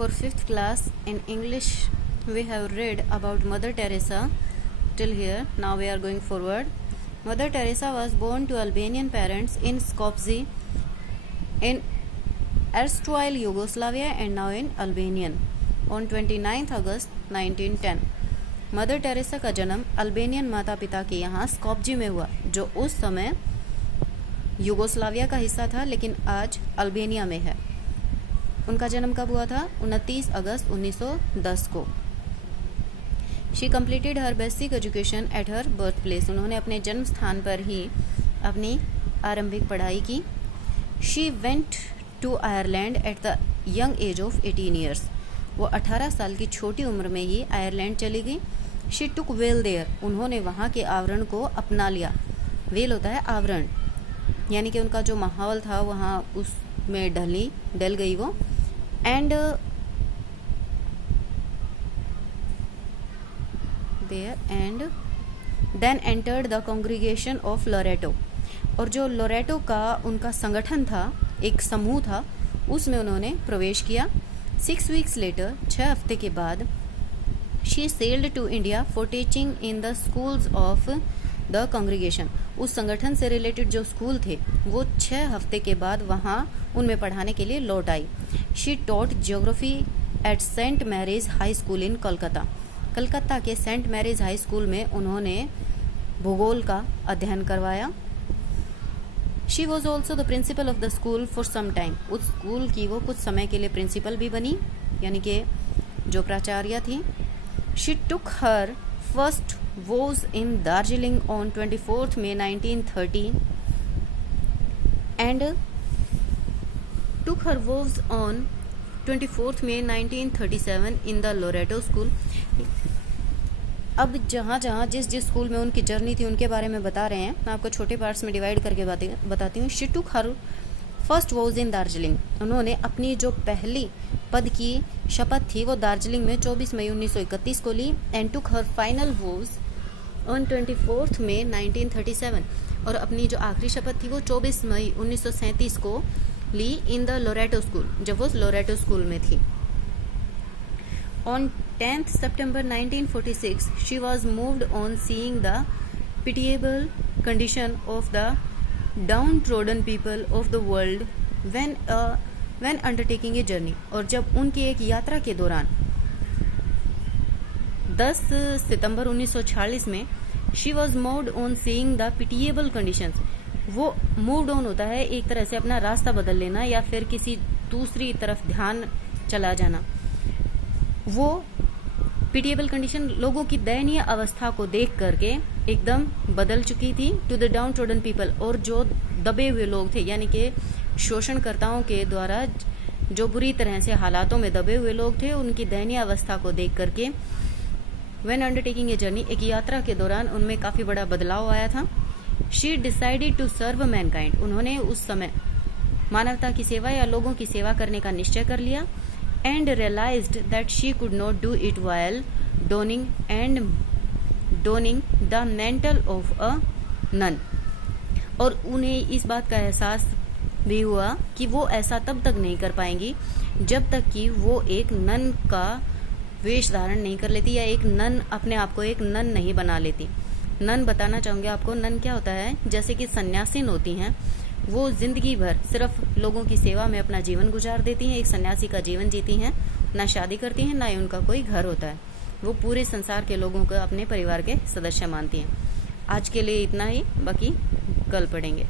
For fifth class in English, we have read about Mother Teresa till here. Now we are going forward. Mother Teresa was born to Albanian parents in Skopje in erstwhile Yugoslavia and now in Albania on 29th August 1910. Mother Teresa का जन्म Albanian माता पिता के यहाँ स्कॉपजी में हुआ, जो उस समय यूगोस्लाविया का हिस्सा था लेकिन आज अल्बेनिया में है। उनका जन्म कब हुआ था? 29 अगस्त 1910 को। She completed her basic education at her birth place. उन्होंने अपने जन्म स्थान पर ही अपनी आरंभिक पढ़ाई की। She went to Ireland at the young age of 18 years. वो 18 साल की छोटी उम्र में ही आयरलैंड चली गई। She took well there. उन्होंने वहाँ के आवरण को अपना लिया। वेल होता है आवरण, यानी कि उनका जो माहौल था वहाँ उसमें डल गई वो। And then entered the congregation of Loreto. और जो लोरेटो का उनका संगठन था, एक समूह था, उसमें उन्होंने प्रवेश किया। 6 weeks लेटर, 6 हफ्ते के बाद, she sailed to India for teaching in the schools of the congregation. उस संगठन से रिलेटेड जो स्कूल थे वो 6 हफ्ते के बाद वहाँ उनमें पढ़ाने के लिए लौट आई। She taught geography at Saint Mary's High School in Kolkata. Calcutta के सेंट मैरीज हाई स्कूल में उन्होंने भूगोल का अध्ययन करवाया। She was also the principal of the school for some time. उस स्कूल की वो कुछ समय के लिए प्रिंसिपल भी बनी, यानी कि जो प्राचार्य थी। She took her first vows in Darjeeling on 24 May 1930 and took her vows on 24 May 1937 in the Loreto School। अब जहाँ जिस स्कूल में उनकी जर्नी थी उनके बारे में बता रहे हैं। मैं आपको छोटे पार्ट्स में डिवाइड करके बताती हूँ। She took her first vows in Darjeeling. उन्होंने अपनी जो पहली पद की शपथ थी वो दार्जिलिंग में 24 मई 1931 को ली। And took her final vows on 24 May 1937। और अपनी जो आखिरी शपथ थी वो 24 मई 1937 को ली इन द लोरेटो स्कूल, जब वो लोरेटो स्कूल में थी। On 10th September 1946, she was moved on seeing the pitiable condition of the downtrodden people of the world when undertaking a journey। और जब उनकी एक यात्रा के दौरान 10 सितंबर 1946 में she was moved on seeing the pitiable conditions। वो मूव्ड ऑन होता है एक तरह से अपना रास्ता बदल लेना या फिर किसी दूसरी तरफ ध्यान चला जाना। वो पिटिएबल कंडीशन, लोगों की दयनीय अवस्था को देख करके एकदम बदल चुकी थी। To the downtrodden people. और जो दबे हुए लोग थे, यानी कि शोषणकर्ताओं के द्वारा जो बुरी तरह से हालातों में दबे हुए लोग थे, उनकी दयनीय अवस्था को देख करके व्हेन अंडरटेकिंग ए जर्नी, एक यात्रा के दौरान उनमें काफी बड़ा बदलाव आया था। She decided to serve mankind. उन्होंने उस समय मानवता की सेवा या लोगों की सेवा करने का निश्चय कर लिया। And realised that she could not do it while donning the mantle of a nun. और उन्हें इस बात का एहसास भी हुआ कि वो ऐसा तब तक नहीं कर पाएंगी जब तक कि वो एक नन का वेश धारण नहीं कर लेती या एक नन अपने आप को एक नन नहीं बना लेती। नन बताना चाहूँगी आपको, नन क्या होता है? जैसे कि सन्यासीन होती हैं, वो जिंदगी भर सिर्फ लोगों की सेवा में अपना जीवन गुजार देती हैं, एक सन्यासी का जीवन जीती हैं, ना शादी करती हैं, ना ही उनका कोई घर होता है। वो पूरे संसार के लोगों को अपने परिवार के सदस्य मानती हैं। आज के लिए इतना ही, बाकी कल पढ़ेंगे।